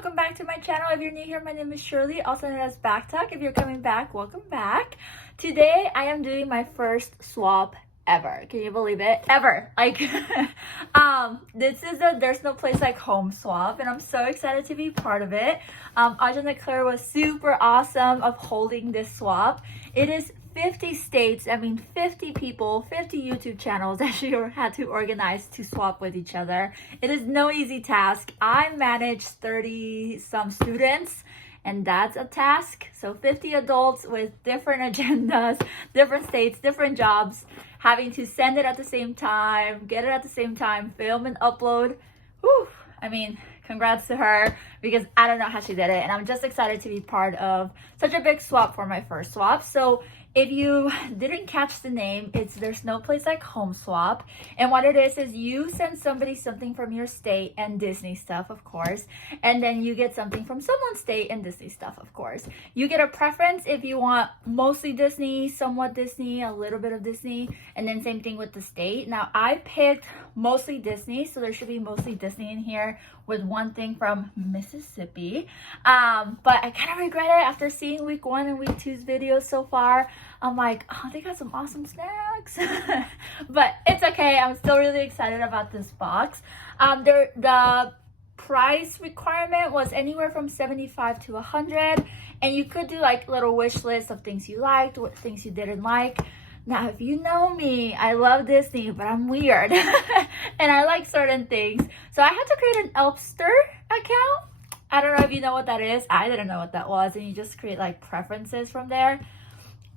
welcome back to my channel. If you're new here, my name is Shirley, also known as Backttalk. If you're coming back, welcome back. Today I am doing my first swap ever. Can you believe it? Ever. Like this is a There's No Place Like Home swap, and I'm so excited to be part of it. Aja and Claire was super awesome of holding this swap. It is 50 states, 50 people, 50 YouTube channels that you had to organize to swap with each other. It is no easy task. I manage 30 some students, and that's a task. So 50 adults with different agendas, different states, different jobs, having to send it at the same time, get it at the same time, film and upload. Whew. Congrats to her, because I don't know how she did it, and I'm just excited to be part of such a big swap for my first swap. So if you didn't catch the name, it's There's No Place Like Home swap. And what it is you send somebody something from your state and Disney stuff, of course. And then you get something from someone's state and Disney stuff, of course. You get a preference if you want mostly Disney, somewhat Disney, a little bit of Disney, and then same thing with the state. Now, I picked mostly Disney, so there should be mostly Disney in here with one thing from Mississippi. But I kind of regret it after seeing week 1 and week 2's videos so far. I'm like, oh, they got some awesome snacks. But it's okay. I'm still really excited about this box. The price requirement was anywhere from 75 to 100, and you could do like little wish lists of things you liked, what things you didn't like. Now, if you know me, I love Disney, but I'm weird and I like certain things. So I had to create an Elfster account. I don't know if you know what that is. I didn't know what that was, and you just create like preferences from there.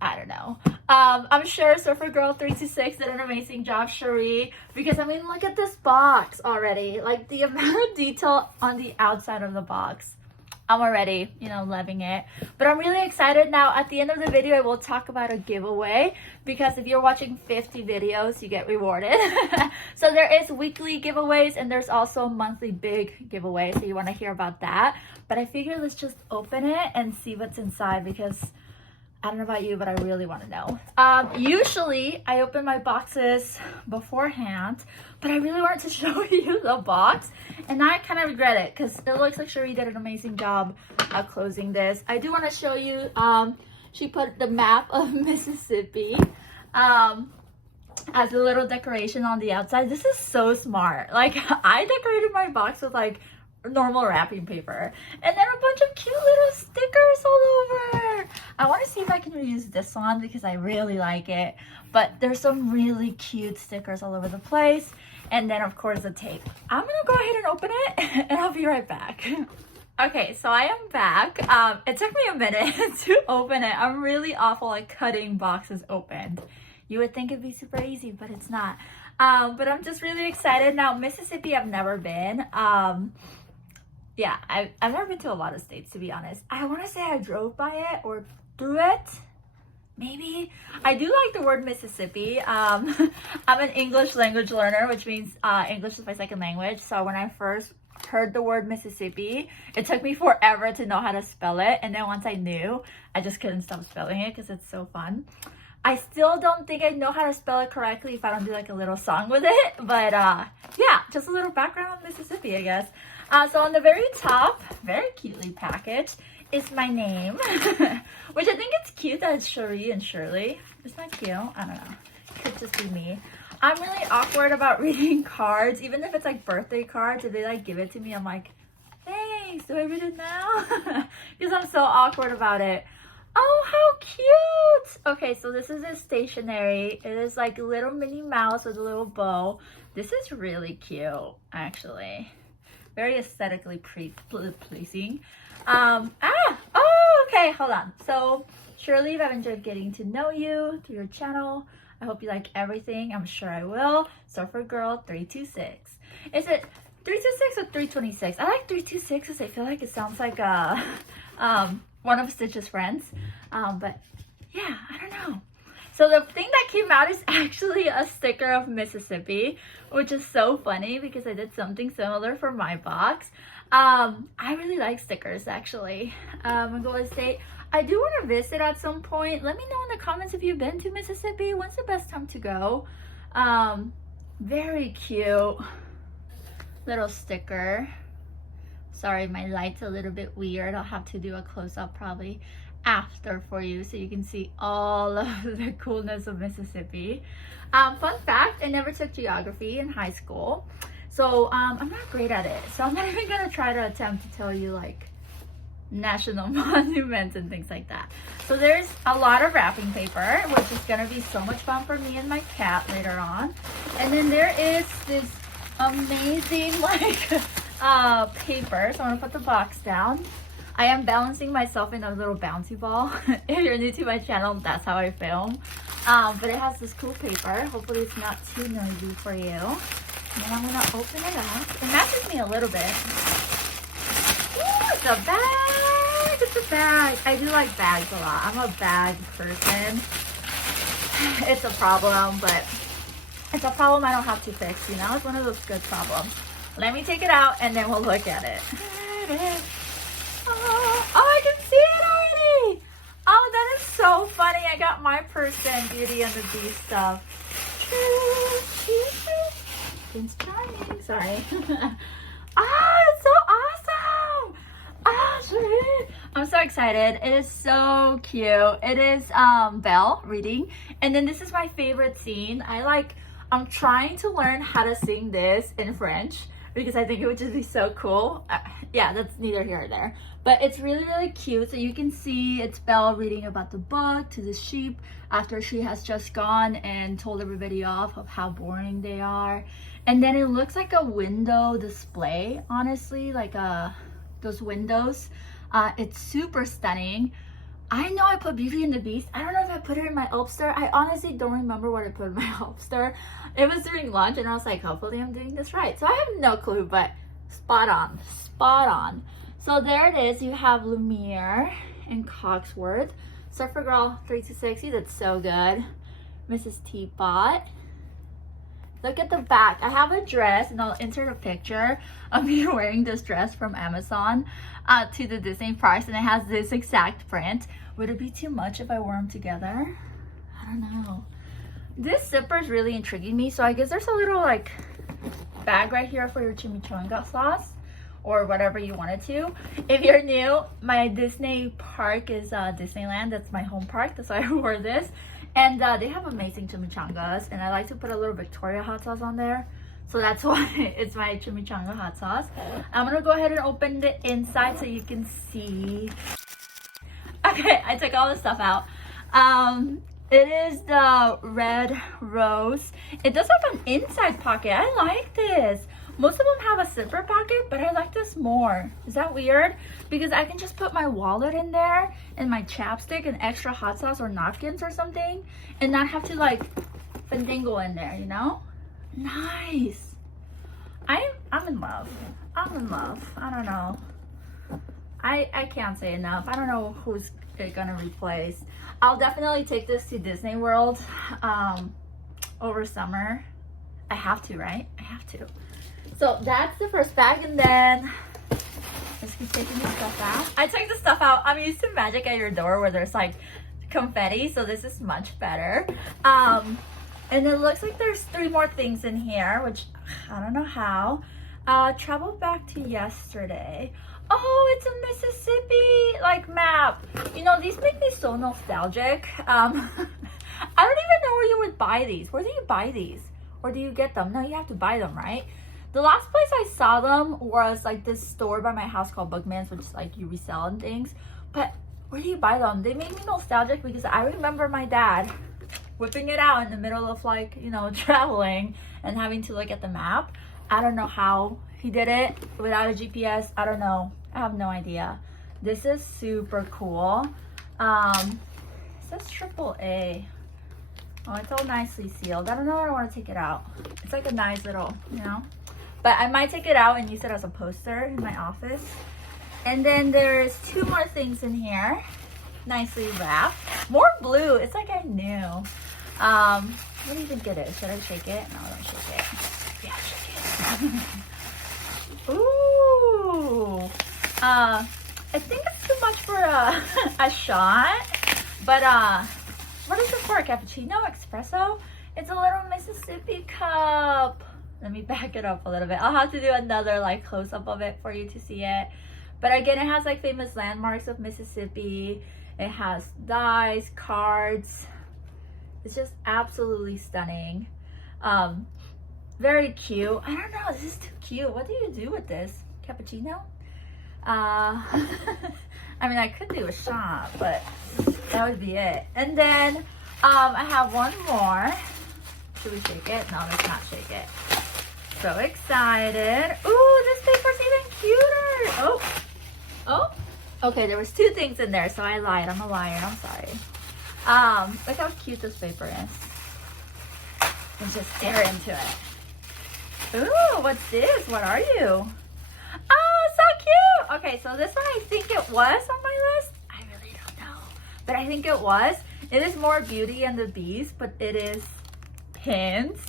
I don't know. I'm sure SurferGirl326 did an amazing job, Cherie, because look at this box already. Like the amount of detail on the outside of the box. I'm already, loving it. But I'm really excited. Now, at the end of the video, I will talk about a giveaway, because if you're watching 50 videos, you get rewarded. So there is weekly giveaways, and there's also a monthly big giveaway, so you want to hear about that. But I figure let's just open it and see what's inside, because I don't know about you, but I really want to know. Usually, I open my boxes beforehand, but I really wanted to show you the box, and now I kind of regret it, because it looks like Cherie did an amazing job of closing this. I do want to show you, she put the map of Mississippi as a little decoration on the outside. This is so smart. Like, I decorated my box with like normal wrapping paper, and then a bunch of cute little stickers all over. I want to see if I can reuse this one, because I really like it, but there's some really cute stickers all over the place. And then of course the tape. I'm gonna go ahead and open it and I'll be right back. Okay, so I am back. It took me a minute to open it. I'm really awful at cutting boxes open. You would think it'd be super easy, but it's not. But I'm just really excited. Now, Mississippi, I've never been. Yeah, I've never been to a lot of states, to be honest. I want to say I drove by it or through it. Maybe. I do like the word Mississippi. I'm an English language learner, which means English is my second language. So when I first heard the word Mississippi, it took me forever to know how to spell it. And then once I knew, I just couldn't stop spelling it because it's so fun. I still don't think I know how to spell it correctly if I don't do like a little song with it. But yeah, just a little background on Mississippi, I guess. So on the very top, very cutely packaged, is my name, which I think it's cute that it's Cherie and Shirley. Isn't that cute? I don't know. Could just be me. I'm really awkward about reading cards, even if it's like birthday cards. If they like give it to me, I'm like, thanks. Do I read it now? Because I'm so awkward about it. Oh, how cute! Okay, so this is a stationery. It is like a little Minnie Mouse with a little bow. This is really cute, actually. Very aesthetically pleasing. Okay, hold on. So, Shirley, I've enjoyed getting to know you through your channel. I hope you like everything. I'm sure I will. SurferGirl326. Is it 326 or 326? I like 326 because I feel like it sounds like one of Stitch's friends. But yeah, I don't know. So the thing that came out is actually a sticker of Mississippi, which is so funny because I did something similar for my box. I really like stickers, actually. Golden State. I do want to visit at some point. Let me know in the comments if you've been to Mississippi. When's the best time to go? Very cute little sticker. Sorry, my light's a little bit weird. I'll have to do a close-up probably after for you so you can see all of the coolness of Mississippi. Fun fact, I never took geography in high school, so I'm not great at it. So I'm not even gonna try to attempt to tell you like national monuments and things like that. So there's a lot of wrapping paper, which is gonna be so much fun for me and my cat later on. And then there is this amazing like paper. So I'm gonna put the box down. I am balancing myself in a little bouncy ball. If you're new to my channel, that's how I film. But it has this cool paper. Hopefully it's not too noisy for you. And then I'm gonna open it up. It matches me a little bit. Ooh, it's a bag! It's a bag. I do like bags a lot. I'm a bag person. It's a problem, but it's a problem I don't have to fix, you know? It's one of those good problems. Let me take it out and then we'll look at it. There it is. Oh, I can see it already! Oh, that is so funny. I got my person, Beauty and the Beast stuff. Prince Charming. Sorry. Ah, it's so awesome! Ah, sweet! I'm so excited. It is so cute. It is Belle reading. And then this is my favorite scene. I'm trying to learn how to sing this in French because I think it would just be so cool. Yeah, that's neither here nor there. But it's really, really cute. So you can see it's Belle reading about the book to the sheep after she has just gone and told everybody off of how boring they are. And then it looks like a window display, honestly, like those windows. It's super stunning. I know I put Beauty and the Beast. I don't know if I put it in my Elfster. I honestly don't remember what I put in my Elfster. It was during lunch and I was like, hopefully I'm doing this right. So I have no clue, but spot on, spot on. So there it is. You have Lumiere and Cogsworth. SurferGirl326, you did so good. Mrs. Teapot. Look at the back. I have a dress and I'll insert a picture of me wearing this dress from Amazon to the Disney parks, and it has this exact print. Would it be too much if I wore them together? I don't know. This zipper is really intriguing me, so I guess there's a little like bag right here for your chimichanga sauce or whatever you wanted to. If you're new, my Disney park is Disneyland. That's my home park. That's why I wore this. And they have amazing chimichangas, and I like to put a little Victoria hot sauce on there. So that's why it's my chimichanga hot sauce. I'm gonna go ahead and open the inside so you can see. Okay, I took all the stuff out. It is the red rose. It does have an inside pocket. I like this. Most of them have a zipper pocket, but I like this more. Is that weird? Because I can just put my wallet in there and my chapstick and extra hot sauce or napkins or something and not have to like fandangle in there, you know? Nice. I'm in love. I'm in love. I don't know. I can't say enough. I don't know who's it gonna replace. I'll definitely take this to Disney World over summer. I have to, right? I have to. So that's the first bag, and then let's keep taking the stuff out. I took the stuff out. I'm used to Magic at Your Door where there's like confetti, so this is much better. And it looks like there's 3 more things in here, which I don't know how. Travel back to yesterday. Oh, it's a Mississippi like map. You know, these make me so nostalgic. I don't even know where you would buy these. Where do you buy these? Or do you get them? No, you have to buy them, right? The last place I saw them was like this store by my house called Bookman's, which is like you resell and things. But where do you buy them? They make me nostalgic because I remember my dad whipping it out in the middle of like, you know, traveling and having to look at the map. I don't know how he did it without a GPS. I don't know. I have no idea. This is super cool. It says AAA. Oh, it's all nicely sealed. I don't know if I want to take it out. It's like a nice little, you know. But I might take it out and use it as a poster in my office. And then there's 2 more things in here. Nicely wrapped. More blue. It's like I knew. What do you think it is? Should I shake it? No, don't shake it. Yeah, shake it. Ooh. I think it's too much for a shot. But what is it for? A cappuccino? Espresso? It's a little Mississippi cup. Let me back it up a little bit. I'll have to do another like close-up of it for you to see it. But again, it has like famous landmarks of Mississippi. It has dies, cards. It's just absolutely stunning. Very cute. I don't know, this is too cute. What do you do with this? Cappuccino? I mean, I could do a shot, but that would be it. And then I have one more. Should we shake it? No, let's not shake it. So excited. Ooh, this paper's even cuter. Oh. Okay, there was 2 things in there, so I lied. I'm a liar. I'm sorry. Look how cute this paper is. Let's just stare into it. Ooh, what's this? What are you? Oh, so cute. Okay, so this one I think it was on my list. I really don't know, but I think it was. It is more Beauty and the Beast, but it is pins.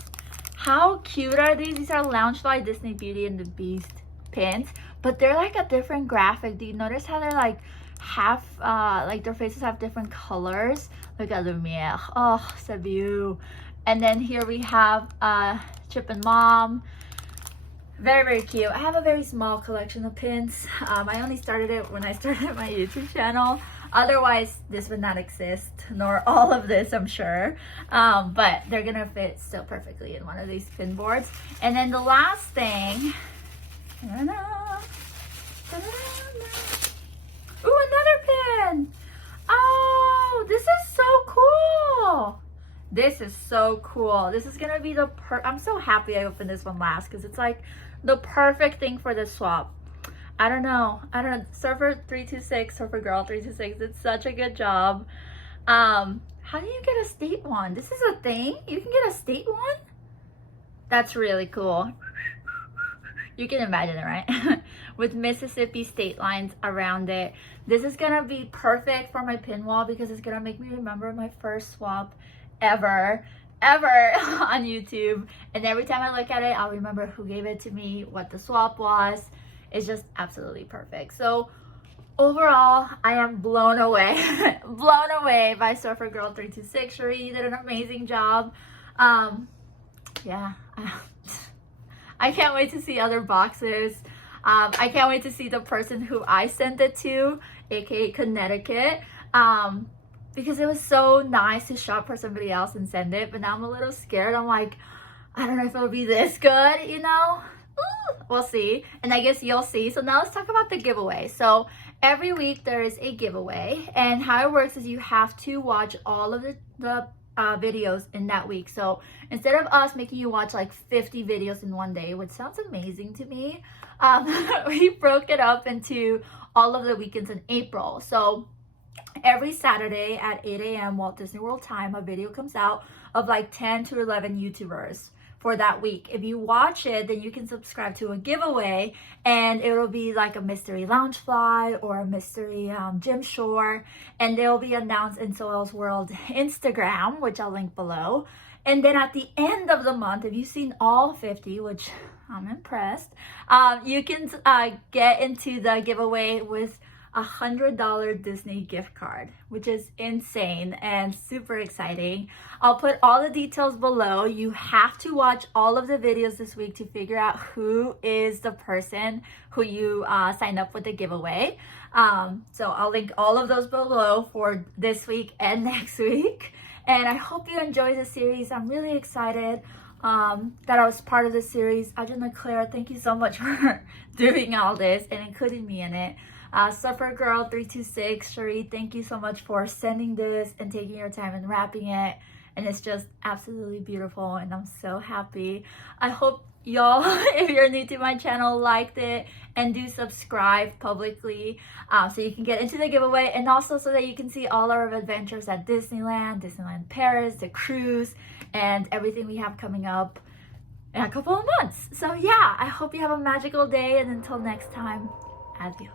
How cute are these? These are Loungefly Disney Beauty and the Beast pins, but they're like a different graphic. Do you notice how they're like half, like their faces have different colors? Look at Lumiere. Oh, c'est beau. And then here we have Chip and Mom. Very, very cute. I have a very small collection of pins. I only started it when I started my YouTube channel. Otherwise, this would not exist, nor all of this, I'm sure. But they're gonna fit so perfectly in one of these pin boards. And then the last thing, ooh, another pin. Oh, this is so cool. This is so cool. This is gonna be the I'm so happy I opened this one last because it's like the perfect thing for the swap. I don't know. Surfer326, SurferGirl326 did such a good job. How do you get a state one? This is a thing? You can get a state one? That's really cool. You can imagine it, right? With Mississippi state lines around it. This is gonna be perfect for my pin wall because it's gonna make me remember my first swap ever on YouTube. And every time I look at it, I'll remember who gave it to me, what the swap was. It's just absolutely perfect. So overall, I am blown away. Blown away by SurferGirl326. Cherie did an amazing job. Yeah. I can't wait to see other boxes. I can't wait to see the person who I sent it to, aka Connecticut. Because it was so nice to shop for somebody else and send it, but now I'm a little scared. I'm like, I don't know if it'll be this good, you know? Ooh, we'll see, and I guess you'll see. So now let's talk about the giveaway. So every week there is a giveaway, and how it works is you have to watch all of the videos in that week. So instead of us making you watch like 50 videos in one day, which sounds amazing to me, we broke it up into all of the weekends in April. So every Saturday at 8 a.m. Walt Disney World time, a video comes out of like 10 to 11 YouTubers for that week. If you watch it, then you can subscribe to a giveaway, and it'll be like a mystery Loungefly or a mystery Jim Shore, and they'll be announced in Soel's World Instagram, which I'll link below. And then at the end of the month, if you've seen all 50, which I'm impressed, you can get into the giveaway with $100 Disney gift card, which is insane and super exciting. I'll put all the details below. You have to watch all of the videos this week to figure out who is the person who you sign up with the giveaway. So I'll link all of those below for this week and next week. And I hope you enjoy the series. I'm really excited that I was part of the series. Ajahn Leclerc, thank you so much for doing all this and including me in it. SurferGirl326, Cherie, thank you so much for sending this and taking your time and wrapping it. And it's just absolutely beautiful, and I'm so happy. I hope y'all, if you're new to my channel, liked it and do subscribe publicly so you can get into the giveaway, and also so that you can see all our adventures at Disneyland Paris, the cruise, and everything we have coming up in a couple of months. So yeah, I hope you have a magical day, and until next time, adios.